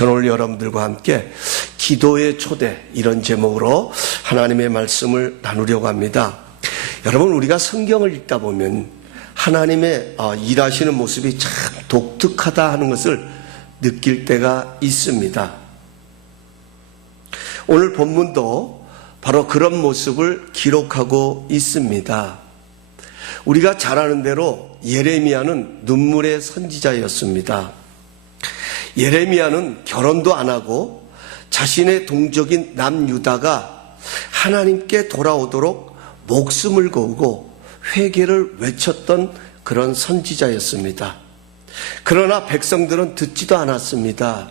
저는 오늘 여러분들과 함께 기도의 초대, 이런 제목으로 하나님의 말씀을 나누려고 합니다. 여러분, 우리가 성경을 읽다 보면 하나님의 일하시는 모습이 참 독특하다 하는 것을 느낄 때가 있습니다. 오늘 본문도 바로 그런 모습을 기록하고 있습니다. 우리가 잘 아는 대로 예레미야는 눈물의 선지자였습니다. 예레미야는 결혼도 안 하고 자신의 동족인 남유다가 하나님께 돌아오도록 목숨을 걸고 회개를 외쳤던 그런 선지자였습니다. 그러나 백성들은 듣지도 않았습니다.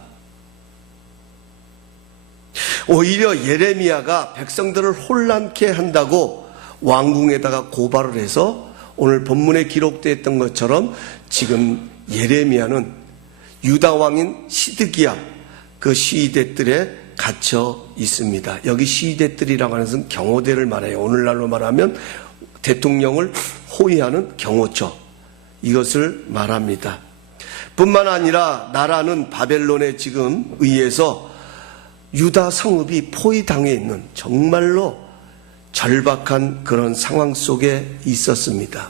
오히려 예레미야가 백성들을 혼란케 한다고 왕궁에다가 고발을 해서 오늘 본문에 기록되었던 것처럼 지금 예레미야는 유다 왕인 시드기야 그 시위대들에 갇혀 있습니다. 여기 시위대들이라고 하는 것은 경호대를 말해요. 오늘날로 말하면 대통령을 호위하는 경호처, 이것을 말합니다. 뿐만 아니라 나라는 바벨론에 지금 의해서 유다 성읍이 포위당해 있는 정말로 절박한 그런 상황 속에 있었습니다.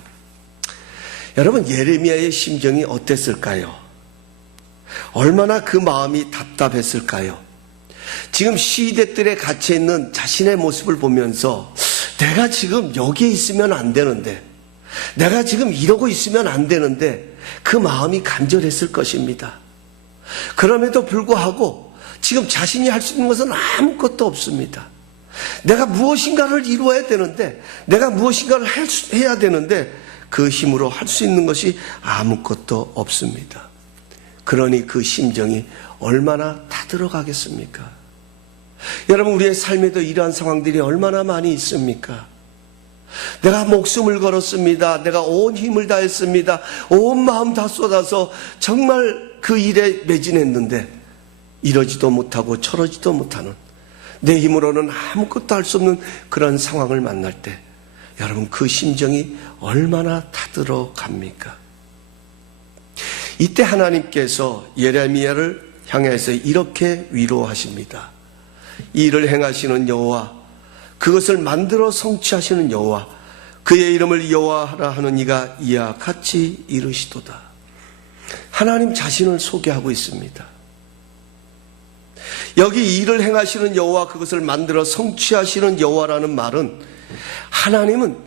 여러분, 예레미야의 심정이 어땠을까요? 얼마나 그 마음이 답답했을까요? 지금 시위대들에 갇혀 있는 자신의 모습을 보면서 내가 지금 여기에 있으면 안 되는데, 내가 지금 이러고 있으면 안 되는데 그 마음이 간절했을 것입니다. 그럼에도 불구하고 지금 자신이 할 수 있는 것은 아무것도 없습니다. 내가 무엇인가를 이루어야 되는데, 내가 무엇인가를 해야 되는데 그 힘으로 할 수 있는 것이 아무것도 없습니다. 그러니 그 심정이 얼마나 타들어가겠습니까? 여러분, 우리의 삶에도 이러한 상황들이 얼마나 많이 있습니까? 내가 목숨을 걸었습니다. 내가 온 힘을 다했습니다. 온 마음 다 쏟아서 정말 그 일에 매진했는데 이러지도 못하고 저러지도 못하는, 내 힘으로는 아무것도 할 수 없는 그런 상황을 만날 때 여러분, 그 심정이 얼마나 타들어갑니까? 이때 하나님께서 예레미야를 향해서 이렇게 위로하십니다. 이 일을 행하시는 여호와, 그것을 만들어 성취하시는 여호와, 그의 이름을 여호와라 하는 이가 이와 같이 이르시도다. 하나님 자신을 소개하고 있습니다. 여기 이 일을 행하시는 여호와, 그것을 만들어 성취하시는 여호와라는 말은 하나님은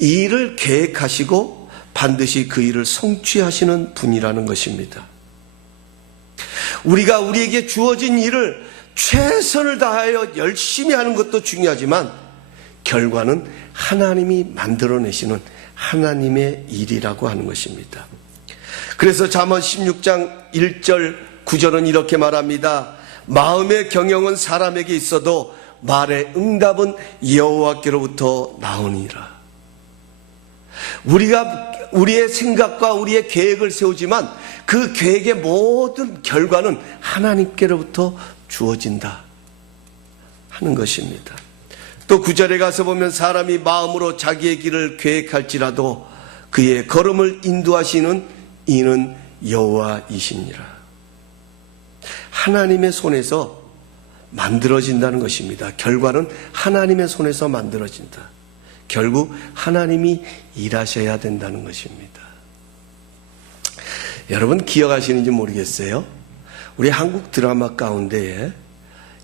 이 일을 계획하시고 반드시 그 일을 성취하시는 분이라는 것입니다. 우리가 우리에게 주어진 일을 최선을 다하여 열심히 하는 것도 중요하지만 결과는 하나님이 만들어내시는 하나님의 일이라고 하는 것입니다. 그래서 잠언 16장 1절 9절은 이렇게 말합니다. 마음의 경영은 사람에게 있어도 말의 응답은 여호와께로부터 나오니라. 우리가 우리의 생각과 우리의 계획을 세우지만 그 계획의 모든 결과는 하나님께로부터 주어진다 하는 것입니다. 또 9절에 가서 보면 사람이 마음으로 자기의 길을 계획할지라도 그의 걸음을 인도하시는 이는 여호와이시니라. 하나님의 손에서 만들어진다는 것입니다. 결과는 하나님의 손에서 만들어진다. 결국 하나님이 일하셔야 된다는 것입니다. 여러분, 기억하시는지 모르겠어요. 우리 한국 드라마 가운데에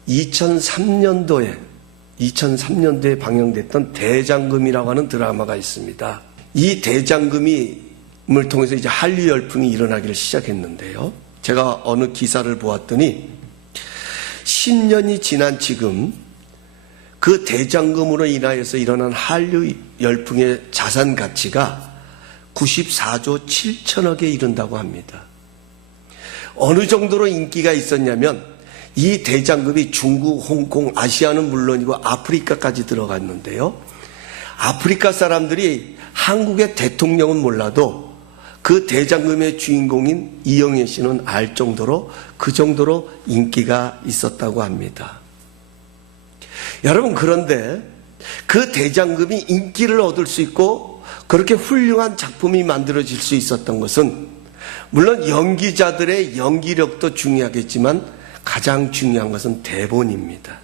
2003년도에 방영됐던 대장금이라고 하는 드라마가 있습니다. 이 대장금을 통해서 이제 한류 열풍이 일어나기를 시작했는데요. 제가 어느 기사를 보았더니 10년이 지난 지금 그 대장금으로 인하여서 일어난 한류 열풍의 자산 가치가 94조 7천억에 이른다고 합니다. 어느 정도로 인기가 있었냐면 이 대장금이 중국, 홍콩, 아시아는 물론이고 아프리카까지 들어갔는데요. 아프리카 사람들이 한국의 대통령은 몰라도 그 대장금의 주인공인 이영애 씨는 알 정도로, 그 정도로 인기가 있었다고 합니다. 여러분, 그런데 그 대장금이 인기를 얻을 수 있고 그렇게 훌륭한 작품이 만들어질 수 있었던 것은 물론 연기자들의 연기력도 중요하겠지만 가장 중요한 것은 대본입니다.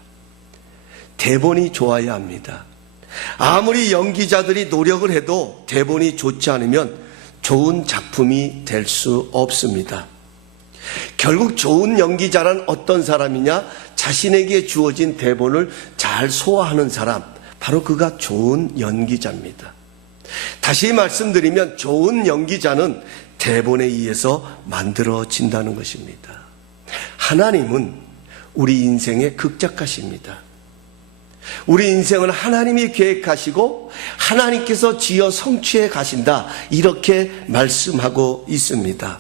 대본이 좋아야 합니다. 아무리 연기자들이 노력을 해도 대본이 좋지 않으면 좋은 작품이 될 수 없습니다. 결국 좋은 연기자란 어떤 사람이냐? 자신에게 주어진 대본을 잘 소화하는 사람, 바로 그가 좋은 연기자입니다. 다시 말씀드리면 좋은 연기자는 대본에 의해서 만들어진다는 것입니다. 하나님은 우리 인생의 극작가십니다. 우리 인생은 하나님이 계획하시고 하나님께서 지어 성취해 가신다, 이렇게 말씀하고 있습니다.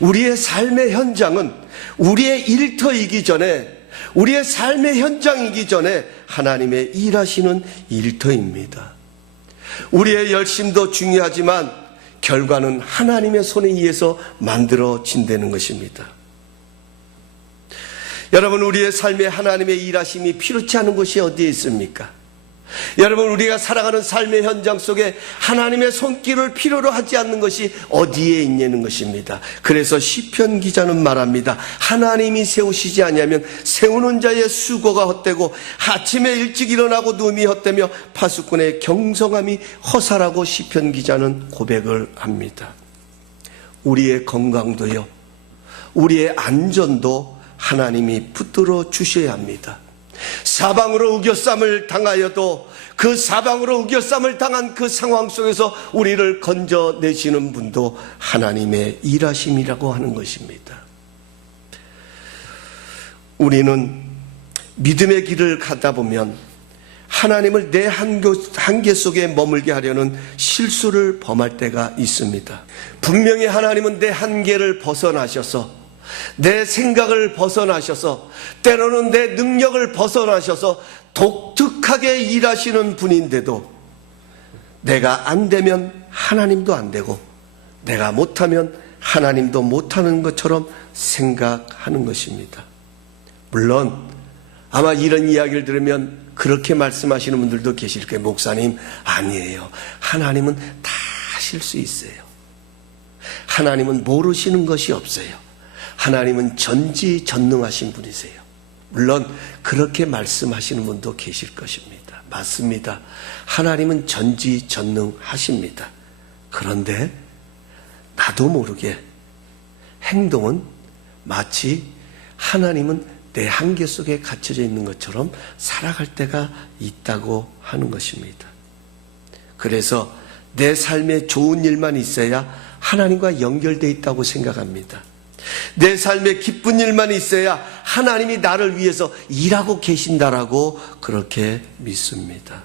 우리의 삶의 현장은 우리의 일터이기 전에, 우리의 삶의 현장이기 전에 하나님의 일하시는 일터입니다. 우리의 열심도 중요하지만 결과는 하나님의 손에 의해서 만들어진다는 것입니다. 여러분, 우리의 삶에 하나님의 일하심이 필요치 않은 곳이 어디에 있습니까? 여러분, 우리가 살아가는 삶의 현장 속에 하나님의 손길을 필요로 하지 않는 것이 어디에 있냐는 것입니다. 그래서 시편 기자는 말합니다. 하나님이 세우시지 않으면 세우는 자의 수고가 헛되고 아침에 일찍 일어나고 누움이 헛되며 파수꾼의 경성함이 허사라고 시편 기자는 고백을 합니다. 우리의 건강도요, 우리의 안전도 하나님이 붙들어 주셔야 합니다. 사방으로 우겨쌈을 당하여도 그 사방으로 우겨쌈을 당한 그 상황 속에서 우리를 건져내시는 분도 하나님의 일하심이라고 하는 것입니다. 우리는 믿음의 길을 가다 보면 하나님을 내 한계 속에 머물게 하려는 실수를 범할 때가 있습니다. 분명히 하나님은 내 한계를 벗어나셔서, 내 생각을 벗어나셔서, 때로는 내 능력을 벗어나셔서 독특하게 일하시는 분인데도 내가 안 되면 하나님도 안 되고 내가 못하면 하나님도 못하는 것처럼 생각하는 것입니다. 물론 아마 이런 이야기를 들으면 그렇게 말씀하시는 분들도 계실 거예요. 목사님, 아니에요. 하나님은 다 하실 수 있어요. 하나님은 모르시는 것이 없어요. 하나님은 전지전능하신 분이세요. 물론 그렇게 말씀하시는 분도 계실 것입니다. 맞습니다. 하나님은 전지전능하십니다. 그런데 나도 모르게 행동은 마치 하나님은 내 한계 속에 갇혀져 있는 것처럼 살아갈 때가 있다고 하는 것입니다. 그래서 내 삶에 좋은 일만 있어야 하나님과 연결되어 있다고 생각합니다. 내 삶에 기쁜 일만 있어야 하나님이 나를 위해서 일하고 계신다라고 그렇게 믿습니다.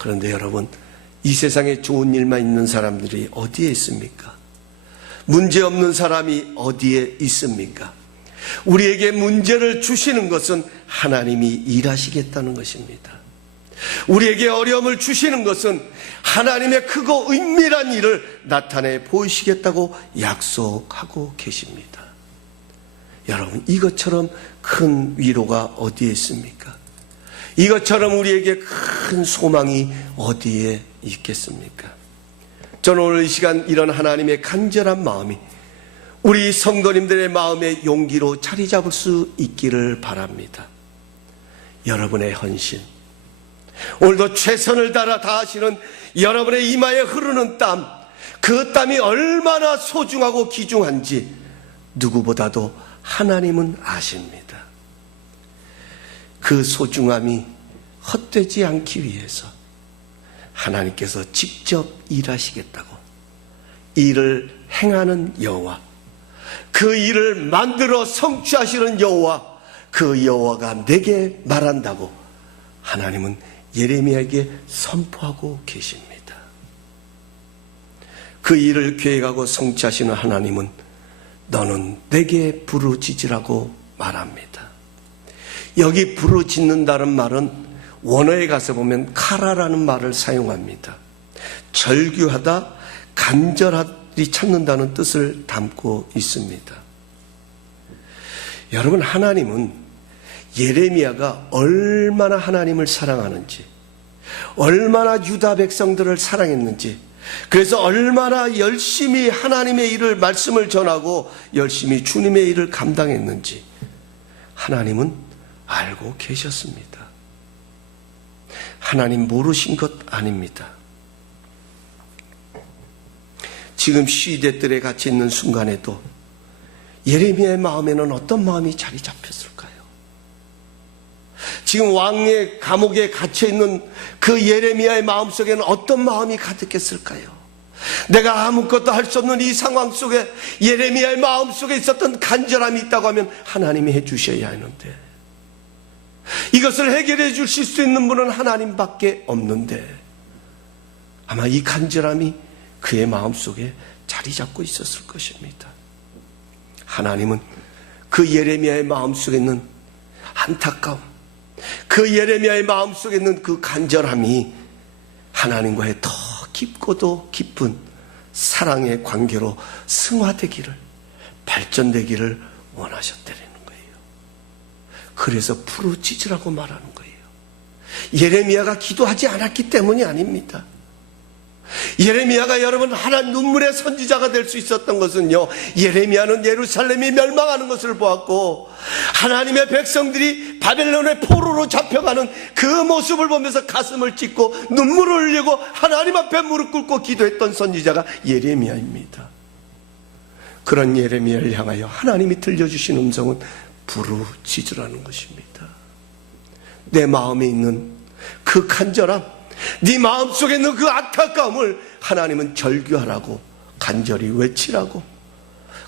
그런데 여러분, 이 세상에 좋은 일만 있는 사람들이 어디에 있습니까? 문제 없는 사람이 어디에 있습니까? 우리에게 문제를 주시는 것은 하나님이 일하시겠다는 것입니다. 우리에게 어려움을 주시는 것은 하나님의 크고 은밀한 일을 나타내 보이시겠다고 약속하고 계십니다. 여러분, 이것처럼 큰 위로가 어디에 있습니까? 이것처럼 우리에게 큰 소망이 어디에 있겠습니까? 저는 오늘 이 시간 이런 하나님의 간절한 마음이 우리 성도님들의 마음의 용기로 자리 잡을 수 있기를 바랍니다. 여러분의 헌신, 오늘도 최선을 다하 다하시는 여러분의 이마에 흐르는 땀, 그 땀이 얼마나 소중하고 귀중한지 누구보다도 하나님은 아십니다. 그 소중함이 헛되지 않기 위해서 하나님께서 직접 일하시겠다고, 일을 행하는 여호와, 그 일을 만들어 성취하시는 여호와, 그 여호와가 내게 말한다고 하나님은 예레미야에게 선포하고 계십니다. 그 일을 계획하고 성취하시는 하나님은 너는 내게 부르짖으라고 말합니다. 여기 부르짖는다는 말은 원어에 가서 보면 카라라는 말을 사용합니다. 절규하다, 간절하리 찾는다는 뜻을 담고 있습니다. 여러분, 하나님은 예레미야가 얼마나 하나님을 사랑하는지, 얼마나 유다 백성들을 사랑했는지, 그래서 얼마나 열심히 하나님의 일을, 말씀을 전하고 열심히 주님의 일을 감당했는지 하나님은 알고 계셨습니다. 하나님 모르신 것 아닙니다. 지금 시대들에 같이 있는 순간에도 예레미야의 마음에는 어떤 마음이 자리 잡혔을까요? 지금 왕의 감옥에 갇혀있는 그 예레미야의 마음속에는 어떤 마음이 가득했을까요? 내가 아무것도 할 수 없는 이 상황 속에 예레미야의 마음속에 있었던 간절함이 있다고 하면 하나님이 해주셔야 하는데, 이것을 해결해 주실 수 있는 분은 하나님밖에 없는데, 아마 이 간절함이 그의 마음속에 자리 잡고 있었을 것입니다. 하나님은 그 예레미야의 마음속에 있는 안타까움, 그 예레미야의 마음속에 있는 그 간절함이 하나님과의 더 깊고도 깊은 사랑의 관계로 승화되기를, 발전되기를 원하셨다는 거예요. 그래서 부르짖으라고 말하는 거예요. 예레미야가 기도하지 않았기 때문이 아닙니다. 예레미야가 여러분 하나님 눈물의 선지자가 될 수 있었던 것은요, 예레미야는 예루살렘이 멸망하는 것을 보았고 하나님의 백성들이 바벨론의 포로로 잡혀가는 그 모습을 보면서 가슴을 찢고 눈물을 흘리고 하나님 앞에 무릎 꿇고 기도했던 선지자가 예레미야입니다. 그런 예레미야를 향하여 하나님이 들려주신 음성은 부르짖으라는 것입니다. 내 마음에 있는 그 간절함, 네 마음속에 있는 그 안타까움을 하나님은 절규하라고, 간절히 외치라고,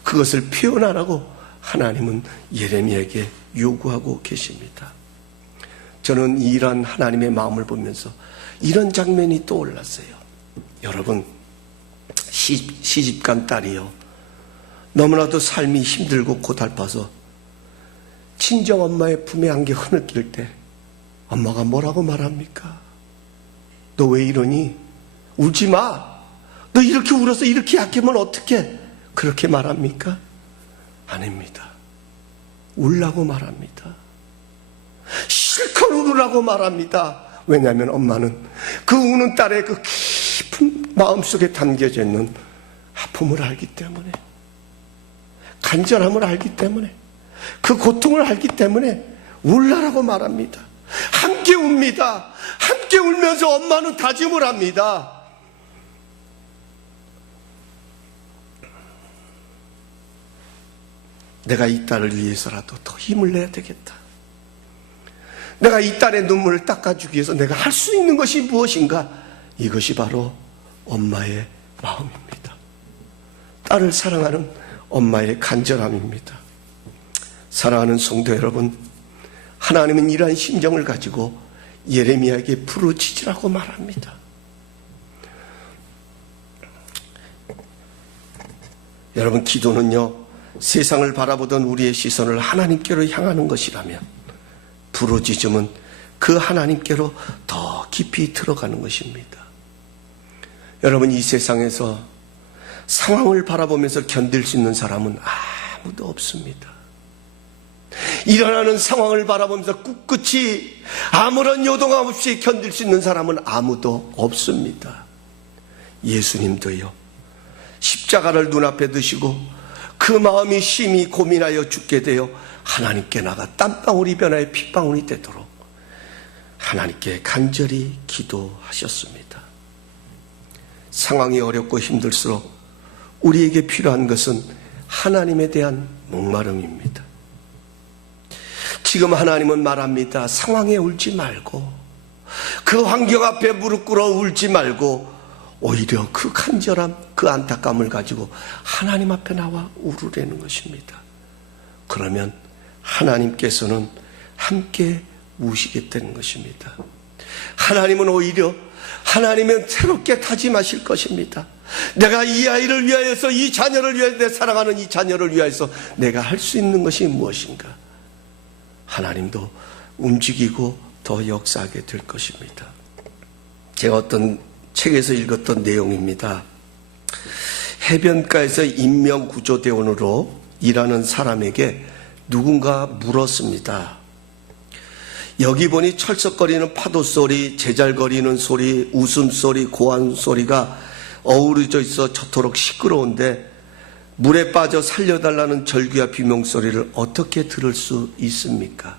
그것을 표현하라고 하나님은 예레미야에게 요구하고 계십니다. 저는 이런 하나님의 마음을 보면서 이런 장면이 떠올랐어요. 여러분, 시집간 딸이요, 너무나도 삶이 힘들고 고달파서 친정 엄마의 품에 안겨 흐느낄 때 엄마가 뭐라고 말합니까? 너 왜 이러니? 울지 마. 너 이렇게 울어서 이렇게 약하면 어떡해? 그렇게 말합니까? 아닙니다. 울라고 말합니다. 실컷 울으라고 말합니다. 왜냐하면 엄마는 그 우는 딸의 그 깊은 마음속에 담겨져 있는 아픔을 알기 때문에, 간절함을 알기 때문에, 그 고통을 알기 때문에 울라라고 말합니다. 함께 웁니다. 함께 울면서 엄마는 다짐을 합니다. 내가 이 딸을 위해서라도 더 힘을 내야 되겠다. 내가 이 딸의 눈물을 닦아주기 위해서 내가 할 수 있는 것이 무엇인가? 이것이 바로 엄마의 마음입니다. 딸을 사랑하는 엄마의 간절함입니다. 사랑하는 성도 여러분, 하나님은 이러한 심정을 가지고 예레미야에게 부르짖으라고 말합니다. 여러분, 기도는요, 세상을 바라보던 우리의 시선을 하나님께로 향하는 것이라면, 부르짖음은 그 하나님께로 더 깊이 들어가는 것입니다. 여러분, 이 세상에서 상황을 바라보면서 견딜 수 있는 사람은 아무도 없습니다. 일어나는 상황을 바라보면서 꿋꿋이 아무런 요동함 없이 견딜 수 있는 사람은 아무도 없습니다. 예수님도요, 십자가를 눈앞에 두시고 그 마음이 심히 고민하여 죽게 되어 하나님께 나가 땀방울이 변하여 핏방울이 되도록 하나님께 간절히 기도하셨습니다. 상황이 어렵고 힘들수록 우리에게 필요한 것은 하나님에 대한 목마름입니다. 지금 하나님은 말합니다. 상황에 울지 말고, 그 환경 앞에 무릎 꿇어 울지 말고, 오히려 그 간절함, 그 안타까움을 가지고 하나님 앞에 나와 울으라는 것입니다. 그러면 하나님께서는 함께 우시겠다는 것입니다. 하나님은 오히려 하나님은 새롭게 다짐하실 것입니다. 내가 이 아이를 위하여서, 이 자녀를 위하여, 내 사랑하는 이 자녀를 위하여서 내가 할 수 있는 것이 무엇인가? 하나님도 움직이고 더 역사하게 될 것입니다. 제가 어떤 책에서 읽었던 내용입니다. 해변가에서 인명구조대원으로 일하는 사람에게 누군가 물었습니다. 여기 보니 철썩거리는 파도소리, 제잘거리는 소리, 웃음소리, 고함소리가 어우러져 있어 저토록 시끄러운데 물에 빠져 살려달라는 절규와 비명소리를 어떻게 들을 수 있습니까?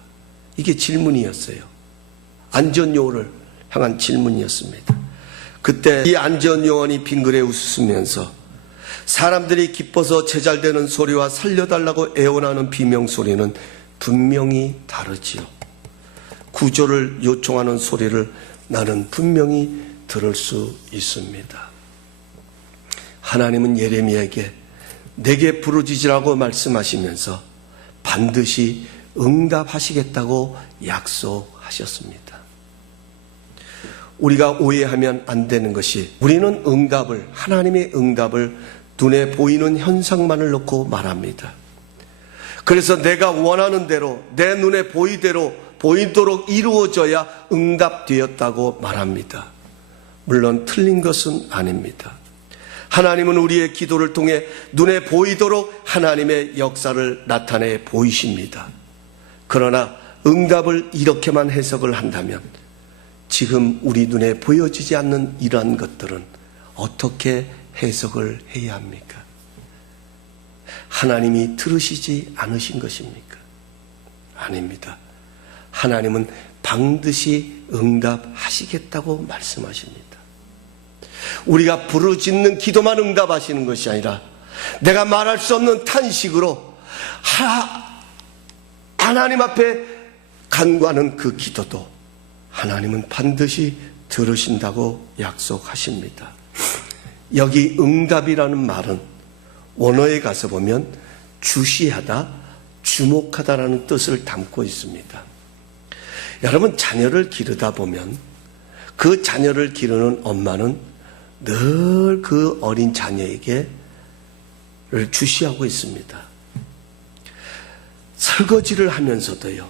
이게 질문이었어요. 안전요원을 향한 질문이었습니다. 그때 이 안전요원이 빙그레 웃으면서 사람들이 기뻐서 제잘되는 소리와 살려달라고 애원하는 비명소리는 분명히 다르지요. 구조를 요청하는 소리를 나는 분명히 들을 수 있습니다. 하나님은 예레미야에게 내게 부르짖으라고 말씀하시면서 반드시 응답하시겠다고 약속하셨습니다. 우리가 오해하면 안 되는 것이 우리는 응답을, 하나님의 응답을 눈에 보이는 현상만을 놓고 말합니다. 그래서 내가 원하는 대로 내 눈에 보이도록 이루어져야 응답되었다고 말합니다. 물론 틀린 것은 아닙니다. 하나님은 우리의 기도를 통해 눈에 보이도록 하나님의 역사를 나타내 보이십니다. 그러나 응답을 이렇게만 해석을 한다면 지금 우리 눈에 보여지지 않는 이러한 것들은 어떻게 해석을 해야 합니까? 하나님이 들으시지 않으신 것입니까? 아닙니다. 하나님은 반드시 응답하시겠다고 말씀하십니다. 우리가 부르짖는 기도만 응답하시는 것이 아니라 내가 말할 수 없는 탄식으로 하나님 앞에 간구하는 그 기도도 하나님은 반드시 들으신다고 약속하십니다. 여기 응답이라는 말은 원어에 가서 보면 주시하다, 주목하다라는 뜻을 담고 있습니다. 여러분, 자녀를 기르다 보면 그 자녀를 기르는 엄마는 늘 그 어린 자녀에게 주시하고 있습니다. 설거지를 하면서도요,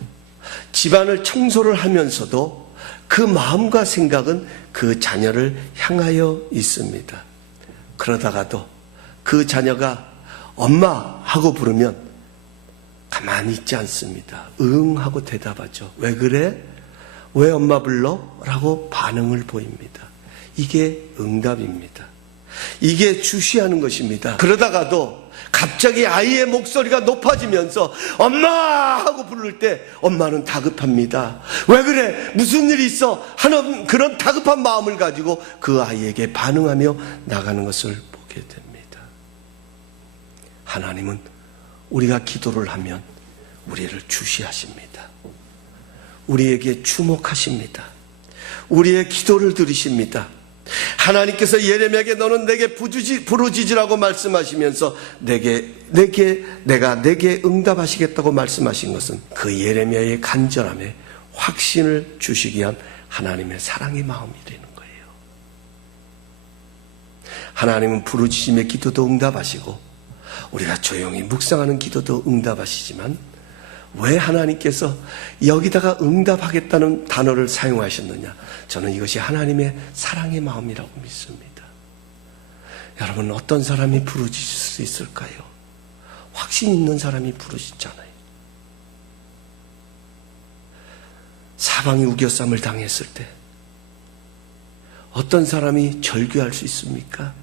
집안을 청소를 하면서도 그 마음과 생각은 그 자녀를 향하여 있습니다. 그러다가도 그 자녀가 엄마 하고 부르면 가만히 있지 않습니다. 응 하고 대답하죠. 왜 그래? 왜 엄마 불러? 라고 반응을 보입니다. 이게 응답입니다. 이게 주시하는 것입니다. 그러다가도 갑자기 아이의 목소리가 높아지면서 엄마 하고 부를 때 엄마는 다급합니다. 왜 그래? 무슨 일이 있어? 하는 그런 다급한 마음을 가지고 그 아이에게 반응하며 나가는 것을 보게 됩니다. 하나님은 우리가 기도를 하면 우리를 주시하십니다. 우리에게 주목하십니다. 우리의 기도를 들으십니다. 하나님께서 예레미야에게 너는 내게 부르짖으라고 말씀하시면서 내가 내게 응답하시겠다고 말씀하신 것은 그 예레미야의 간절함에 확신을 주시기 위한 하나님의 사랑의 마음이 되는 거예요. 하나님은 부르짖음의 기도도 응답하시고 우리가 조용히 묵상하는 기도도 응답하시지만 왜 하나님께서 여기다가 응답하겠다는 단어를 사용하셨느냐? 저는 이것이 하나님의 사랑의 마음이라고 믿습니다. 여러분, 어떤 사람이 부르짖을 수 있을까요? 확신 있는 사람이 부르짖잖아요. 사방이 우겨쌈을 당했을 때 어떤 사람이 절규할 수 있습니까?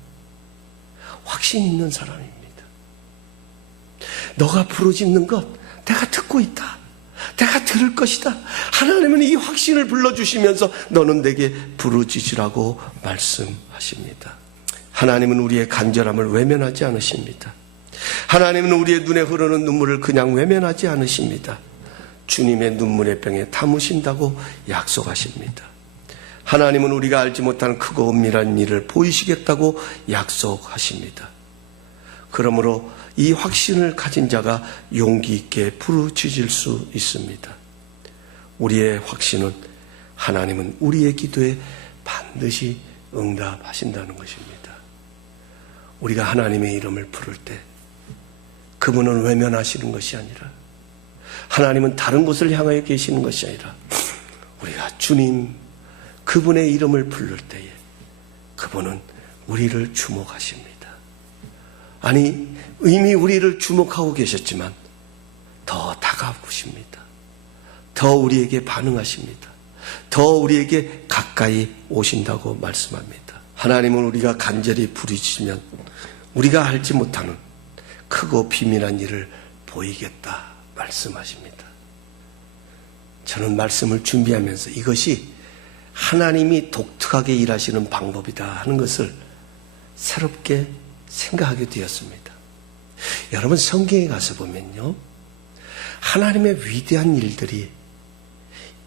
확신 있는 사람입니다. 너가 부르짖는 것 내가 듣고 있다. 내가 들을 것이다. 하나님은 이 확신을 불러주시면서 너는 내게 부르짖으라고 말씀하십니다. 하나님은 우리의 간절함을 외면하지 않으십니다. 하나님은 우리의 눈에 흐르는 눈물을 그냥 외면하지 않으십니다. 주님의 눈물의 병에 담으신다고 약속하십니다. 하나님은 우리가 알지 못하는 크고 은밀한 일을 보이시겠다고 약속하십니다. 그러므로 이 확신을 가진 자가 용기 있게 부르짖을 수 있습니다. 우리의 확신은 하나님은 우리의 기도에 반드시 응답하신다는 것입니다. 우리가 하나님의 이름을 부를 때 그분은 외면하시는 것이 아니라 하나님은 다른 곳을 향하여 계시는 것이 아니라 우리가 주님 그분의 이름을 부를 때에 그분은 우리를 주목하십니다. 아니, 이미 우리를 주목하고 계셨지만 더 다가오십니다. 더 우리에게 반응하십니다. 더 우리에게 가까이 오신다고 말씀합니다. 하나님은 우리가 간절히 부르짖으면 우리가 알지 못하는 크고 비밀한 일을 보이겠다 말씀하십니다. 저는 말씀을 준비하면서 이것이 하나님이 독특하게 일하시는 방법이다 하는 것을 새롭게 생각하게 되었습니다. 여러분, 성경에 가서 보면요, 하나님의 위대한 일들이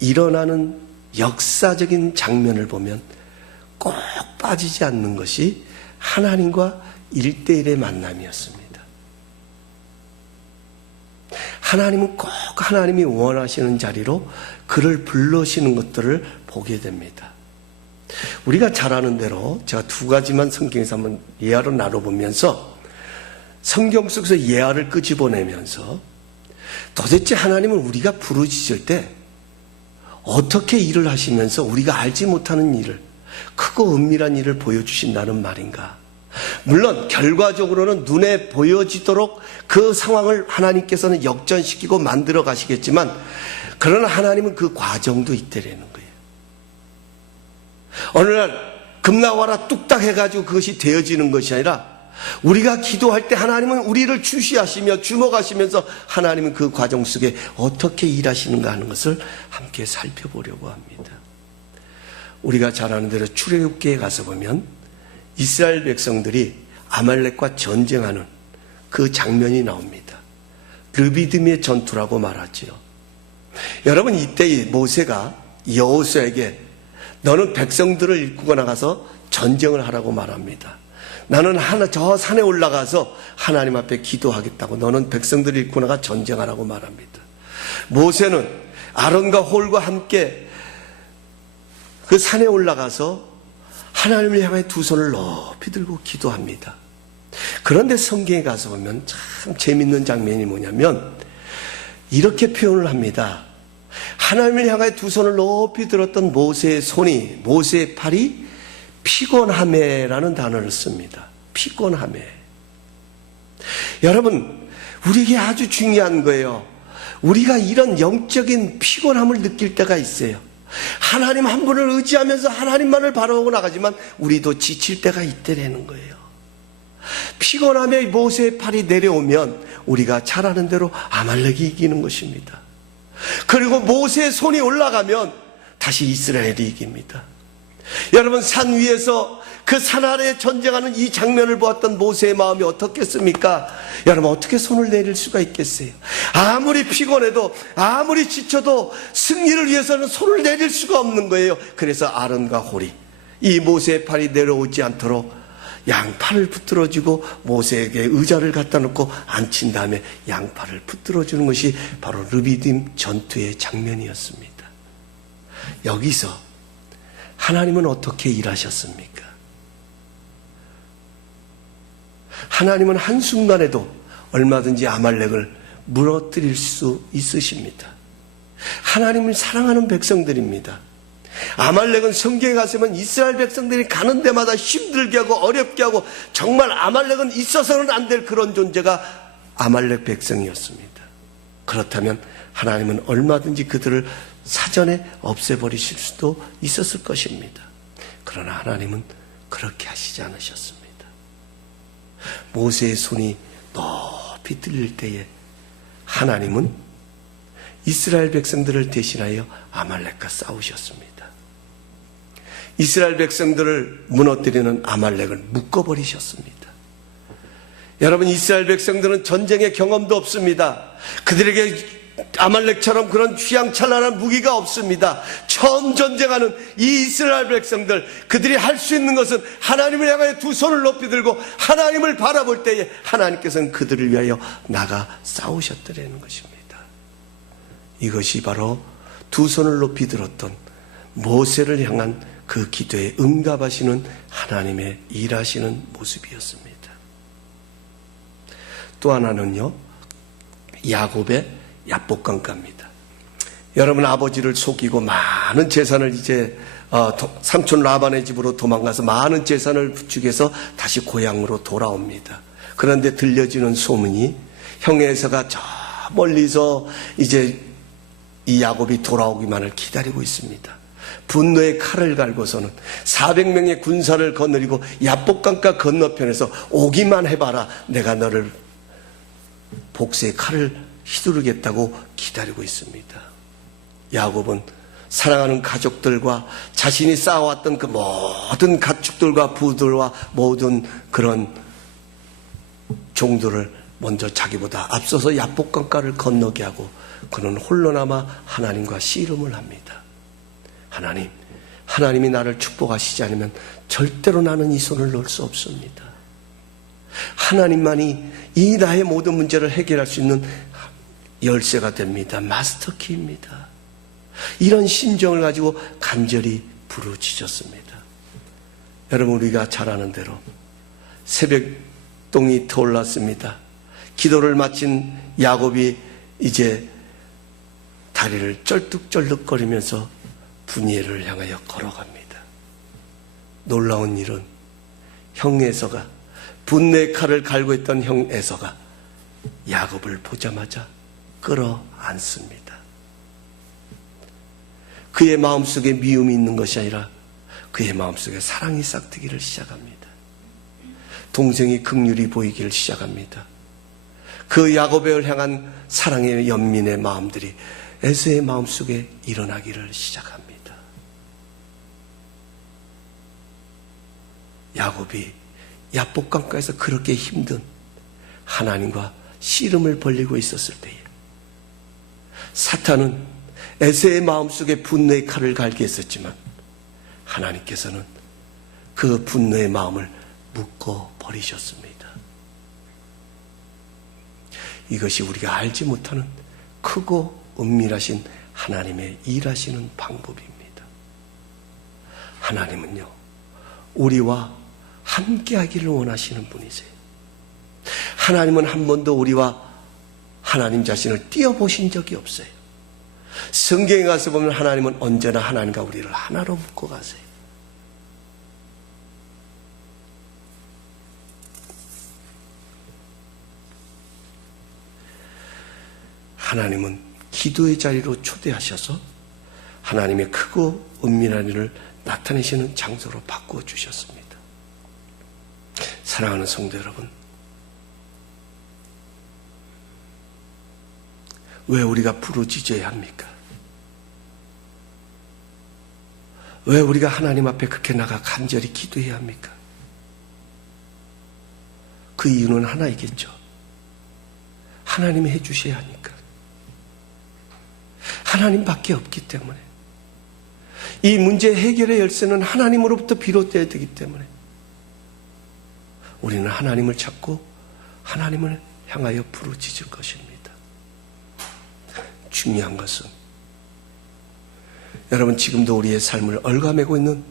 일어나는 역사적인 장면을 보면 꼭 빠지지 않는 것이 하나님과 1대1의 만남이었습니다. 하나님은 꼭 하나님이 원하시는 자리로 그를 불러시는 것들을 보게 됩니다. 우리가 잘 아는 대로 제가 두 가지만 성경에서 한번 예화로 나눠보면서 성경 속에서 예화를 끄집어내면서 도대체 하나님은 우리가 부르짖을 때 어떻게 일을 하시면서 우리가 알지 못하는 일을, 크고 은밀한 일을 보여주신다는 말인가. 물론 결과적으로는 눈에 보여지도록 그 상황을 하나님께서는 역전시키고 만들어 가시겠지만, 그러나 하나님은 그 과정도 있다라는 거예요. 어느 날 금나와라 뚝딱 해가지고 그것이 되어지는 것이 아니라 우리가 기도할 때 하나님은 우리를 주시하시며 주목하시면서 하나님은 그 과정 속에 어떻게 일하시는가 하는 것을 함께 살펴보려고 합니다. 우리가 잘 아는 대로 출애굽기에 가서 보면 이스라엘 백성들이 아말렉과 전쟁하는 그 장면이 나옵니다. 르비딤의 전투라고 말하지요. 여러분, 이때 모세가 여호수아에게 너는 백성들을 이끌고 나가서 전쟁을 하라고 말합니다. 나는 저 산에 올라가서 하나님 앞에 기도하겠다고, 너는 백성들을 이끌고 나가 전쟁하라고 말합니다. 모세는 아론과 홀과 함께 그 산에 올라가서 하나님을 향해 두 손을 높이 들고 기도합니다. 그런데 성경에 가서 보면 참 재밌는 장면이 뭐냐면 이렇게 표현을 합니다. 하나님을 향해 두 손을 높이 들었던 모세의 팔이 피곤하매라는 단어를 씁니다. 피곤하매. 여러분, 우리에게 아주 중요한 거예요. 우리가 이런 영적인 피곤함을 느낄 때가 있어요. 하나님 한 분을 의지하면서 하나님만을 바라보고 나가지만 우리도 지칠 때가 있다라는 거예요. 피곤함에 모세의 팔이 내려오면 우리가 잘 아는 대로 아말렉이 이기는 것입니다. 그리고 모세의 손이 올라가면 다시 이스라엘이 이깁니다. 여러분, 산 위에서 그 산 아래에 전쟁하는 이 장면을 보았던 모세의 마음이 어떻겠습니까? 여러분, 어떻게 손을 내릴 수가 있겠어요? 아무리 피곤해도 아무리 지쳐도 승리를 위해서는 손을 내릴 수가 없는 거예요. 그래서 아론과 홀이 이 모세의 팔이 내려오지 않도록 양팔을 붙들어주고 모세에게 의자를 갖다 놓고 앉힌 다음에 양팔을 붙들어주는 것이 바로 르비딤 전투의 장면이었습니다. 여기서 하나님은 어떻게 일하셨습니까? 하나님은 한순간에도 얼마든지 아말렉을 무너뜨릴 수 있으십니다. 하나님을 사랑하는 백성들입니다. 아말렉은 성경에 가서면 이스라엘 백성들이 가는 데마다 힘들게 하고 어렵게 하고 정말 아말렉은 있어서는 안 될 그런 존재가 아말렉 백성이었습니다. 그렇다면 하나님은 얼마든지 그들을 사전에 없애버리실 수도 있었을 것입니다. 그러나 하나님은 그렇게 하시지 않으셨습니다. 모세의 손이 높이 들릴 때에 하나님은 이스라엘 백성들을 대신하여 아말렉과 싸우셨습니다. 이스라엘 백성들을 무너뜨리는 아말렉을 묶어버리셨습니다. 여러분, 이스라엘 백성들은 전쟁의 경험도 없습니다. 그들에게 아말렉처럼 그런 휘황찬란한 무기가 없습니다. 처음 전쟁하는 이 이스라엘 백성들, 그들이 할 수 있는 것은 하나님을 향하여 두 손을 높이 들고 하나님을 바라볼 때에 하나님께서는 그들을 위하여 나가 싸우셨더라는 것입니다. 이것이 바로 두 손을 높이 들었던 모세를 향한 그 기도에 응답하시는 하나님의 일하시는 모습이었습니다. 또 하나는요, 야곱의 야복강가입니다. 여러분, 아버지를 속이고 많은 재산을 이제 삼촌 라반의 집으로 도망가서 많은 재산을 부축해서 다시 고향으로 돌아옵니다. 그런데 들려지는 소문이 형 에서가 저 멀리서 이제 이 야곱이 돌아오기만을 기다리고 있습니다. 분노의 칼을 갈고서는 400명의 군사를 거느리고 야복강가 건너편에서 오기만 해봐라, 내가 너를 복수의 칼을 휘두르겠다고 기다리고 있습니다. 야곱은 사랑하는 가족들과 자신이 쌓아왔던 그 모든 가축들과 부들과 모든 그런 종들을 먼저 자기보다 앞서서 야복강가를 건너게 하고 그는 홀로 남아 하나님과 씨름을 합니다. 하나님이 나를 축복하시지 않으면 절대로 나는 이 손을 놓을 수 없습니다. 하나님만이 이 나의 모든 문제를 해결할 수 있는 열쇠가 됩니다. 마스터키입니다. 이런 심정을 가지고 간절히 부르짖었습니다. 여러분, 우리가 잘 아는 대로 새벽동이 떠올랐습니다. 기도를 마친 야곱이 이제 다리를 쩔뚝쩔뚝거리면서 분이엘을 향하여 걸어갑니다. 놀라운 일은 형 에서가, 분내의 칼을 갈고 있던 형 에서가 야곱을 보자마자 끌어안습니다. 그의 마음속에 미움이 있는 것이 아니라 그의 마음속에 사랑이 싹트기를 시작합니다. 동생이 긍휼히 보이기를 시작합니다. 그 야곱을 향한 사랑의 연민의 마음들이 에서의 마음속에 일어나기를 시작합니다. 야곱이 야복강가에서 그렇게 힘든 하나님과 씨름을 벌이고 있었을 때에 사탄은 에서의 마음속에 분노의 칼을 갈게 했었지만 하나님께서는 그 분노의 마음을 묶어버리셨습니다. 이것이 우리가 알지 못하는 크고 은밀하신 하나님의 일하시는 방법입니다. 하나님은요, 우리와 함께하기를 원하시는 분이세요. 하나님은 한 번도 우리와 하나님 자신을 띄어보신 적이 없어요. 성경에 가서 보면 하나님은 언제나 하나님과 우리를 하나로 묶어 가세요. 하나님은 기도의 자리로 초대하셔서 하나님의 크고 은밀한 일을 나타내시는 장소로 바꾸어 주셨습니다. 사랑하는 성도 여러분, 왜 우리가 부르짖어야 합니까? 왜 우리가 하나님 앞에 그렇게 나가 간절히 기도해야 합니까? 그 이유는 하나이겠죠. 하나님이 해주셔야 하니까. 하나님밖에 없기 때문에. 이 문제 해결의 열쇠는 하나님으로부터 비롯되어야 되기 때문에 우리는 하나님을 찾고 하나님을 향하여 부르짖을 것입니다. 중요한 것은 여러분, 지금도 우리의 삶을 얽어매고 있는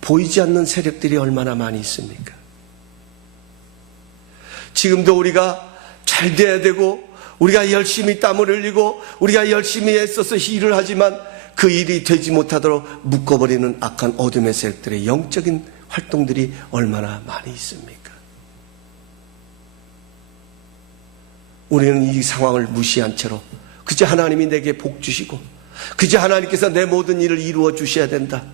보이지 않는 세력들이 얼마나 많이 있습니까? 지금도 우리가 잘 돼야 되고 우리가 열심히 땀을 흘리고 우리가 열심히 애써서 일을 하지만 그 일이 되지 못하도록 묶어버리는 악한 어둠의 세력들의 영적인 활동들이 얼마나 많이 있습니까? 우리는 이 상황을 무시한 채로 그저 하나님이 내게 복 주시고 그저 하나님께서 내 모든 일을 이루어 주셔야 된다.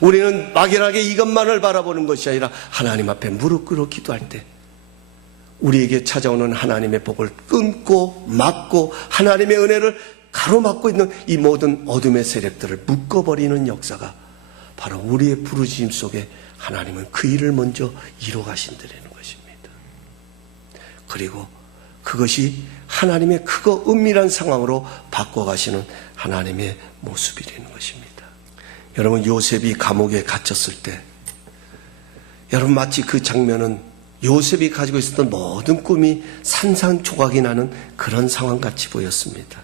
우리는 막연하게 이것만을 바라보는 것이 아니라 하나님 앞에 무릎 꿇어 기도할 때 우리에게 찾아오는 하나님의 복을 끊고 막고 하나님의 은혜를 가로막고 있는 이 모든 어둠의 세력들을 묶어버리는 역사가 바로 우리의 부르짖음 속에 하나님은 그 일을 먼저 이루어 가신다는 것입니다. 그리고 그것이 하나님의 크고 은밀한 상황으로 바꿔가시는 하나님의 모습이라는 것입니다. 여러분, 요셉이 감옥에 갇혔을 때 여러분, 마치 그 장면은 요셉이 가지고 있었던 모든 꿈이 산산조각이 나는 그런 상황같이 보였습니다.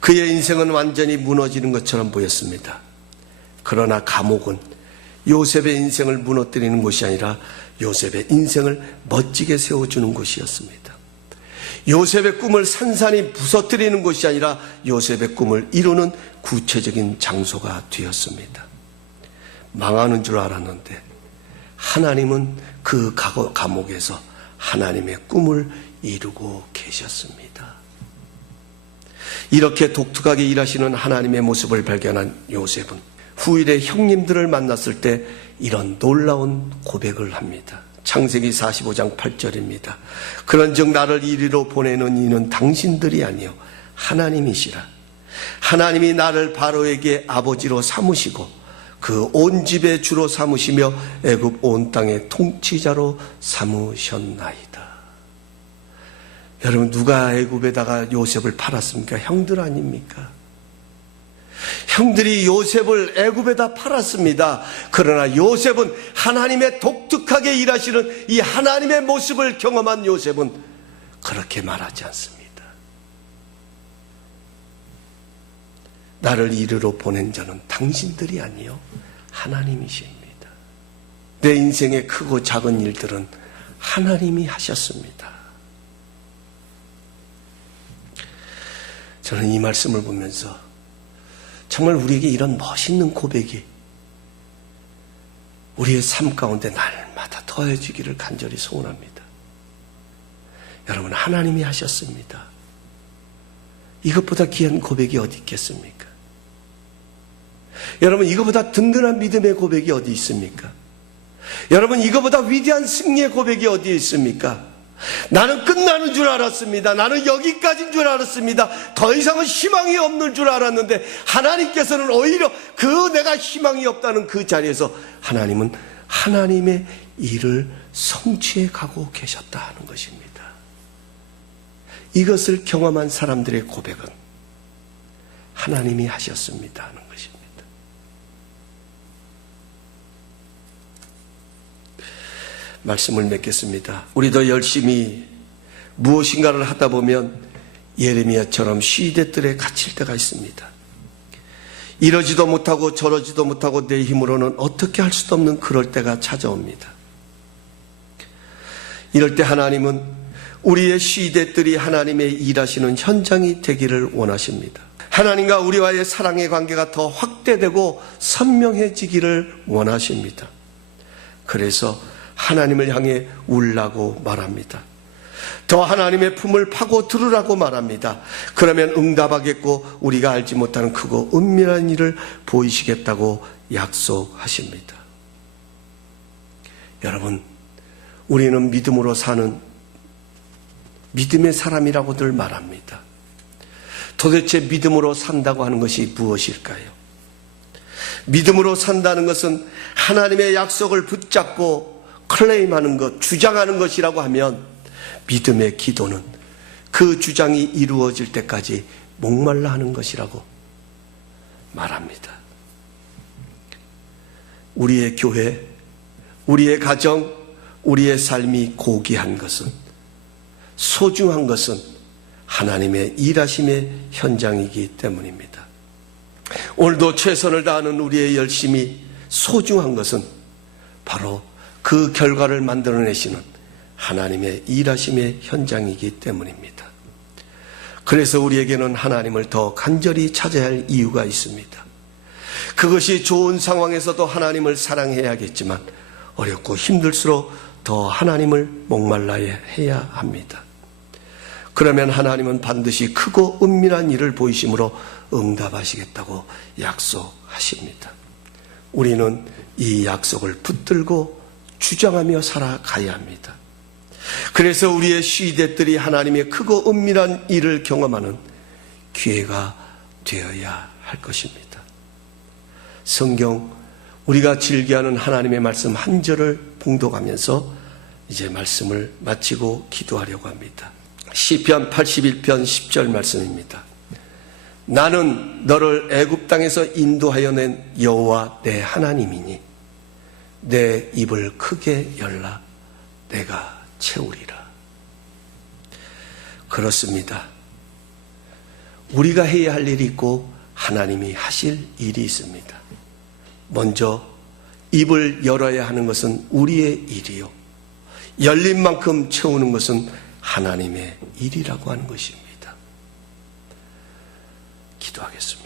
그의 인생은 완전히 무너지는 것처럼 보였습니다. 그러나 감옥은 요셉의 인생을 무너뜨리는 곳이 아니라 요셉의 인생을 멋지게 세워주는 곳이었습니다. 요셉의 꿈을 산산이 부서뜨리는 곳이 아니라 요셉의 꿈을 이루는 구체적인 장소가 되었습니다. 망하는 줄 알았는데 하나님은 그 감옥에서 하나님의 꿈을 이루고 계셨습니다. 이렇게 독특하게 일하시는 하나님의 모습을 발견한 요셉은 후일에 형님들을 만났을 때 이런 놀라운 고백을 합니다. 창세기 45장 8절입니다. 그런즉 나를 이리로 보내는 이는 당신들이 아니요 하나님이시라. 하나님이 나를 바로에게 아버지로 삼으시고 그 온 집의 주로 삼으시며 애굽 온 땅의 통치자로 삼으셨나이다. 여러분, 누가 애굽에다가 요셉을 팔았습니까? 형들 아닙니까? 형들이 요셉을 애굽에다 팔았습니다. 그러나 요셉은 하나님의 독특하게 일하시는 이 하나님의 모습을 경험한 요셉은 그렇게 말하지 않습니다. 나를 이리로 보낸 자는 당신들이 아니요 하나님이십니다. 내 인생의 크고 작은 일들은 하나님이 하셨습니다. 저는 이 말씀을 보면서 정말 우리에게 이런 멋있는 고백이 우리의 삶 가운데 날마다 더해지기를 간절히 소원합니다. 여러분, 하나님이 하셨습니다. 이것보다 귀한 고백이 어디 있겠습니까? 여러분, 이것보다 든든한 믿음의 고백이 어디 있습니까? 여러분, 이것보다 위대한 승리의 고백이 어디에 있습니까? 나는 끝나는 줄 알았습니다. 나는 여기까지인 줄 알았습니다. 더 이상은 희망이 없는 줄 알았는데 하나님께서는 오히려 그 내가 희망이 없다는 그 자리에서 하나님은 하나님의 일을 성취해 가고 계셨다 하는 것입니다. 이것을 경험한 사람들의 고백은 하나님이 하셨습니다 하는 것입니다. 말씀을 맺겠습니다. 우리도 열심히 무엇인가를 하다 보면 예레미야처럼 시대들에 갇힐 때가 있습니다. 이러지도 못하고 저러지도 못하고 내 힘으로는 어떻게 할 수도 없는 그럴 때가 찾아옵니다. 이럴 때 하나님은 우리의 시대들이 하나님의 일하시는 현장이 되기를 원하십니다. 하나님과 우리와의 사랑의 관계가 더 확대되고 선명해지기를 원하십니다. 그래서 하나님을 향해 울라고 말합니다. 더 하나님의 품을 파고 들으라고 말합니다. 그러면 응답하겠고 우리가 알지 못하는 크고 은밀한 일을 보이시겠다고 약속하십니다. 여러분, 우리는 믿음으로 사는 믿음의 사람이라고들 말합니다. 도대체 믿음으로 산다고 하는 것이 무엇일까요? 믿음으로 산다는 것은 하나님의 약속을 붙잡고 클레임하는 것, 주장하는 것이라고 하면 믿음의 기도는 그 주장이 이루어질 때까지 목말라 하는 것이라고 말합니다. 우리의 교회, 우리의 가정, 우리의 삶이 고귀한 것은, 소중한 것은 하나님의 일하심의 현장이기 때문입니다. 오늘도 최선을 다하는 우리의 열심이 소중한 것은 바로 그 결과를 만들어내시는 하나님의 일하심의 현장이기 때문입니다. 그래서 우리에게는 하나님을 더 간절히 찾아야 할 이유가 있습니다. 그것이 좋은 상황에서도 하나님을 사랑해야겠지만 어렵고 힘들수록 더 하나님을 목말라야 해야 합니다. 그러면 하나님은 반드시 크고 은밀한 일을 보이심으로 응답하시겠다고 약속하십니다. 우리는 이 약속을 붙들고 주장하며 살아가야 합니다. 그래서 우리의 시대들이 하나님의 크고 은밀한 일을 경험하는 기회가 되어야 할 것입니다. 성경 우리가 즐겨하는 하나님의 말씀 한 절을 봉독하면서 이제 말씀을 마치고 기도하려고 합니다. 시편 81편 10절 말씀입니다. 나는 너를 애굽 땅에서 인도하여 낸 여호와 내 하나님이니 내 입을 크게 열라 내가 채우리라. 그렇습니다. 우리가 해야 할 일이 있고 하나님이 하실 일이 있습니다. 먼저 입을 열어야 하는 것은 우리의 일이요, 열린 만큼 채우는 것은 하나님의 일이라고 하는 것입니다. 기도하겠습니다.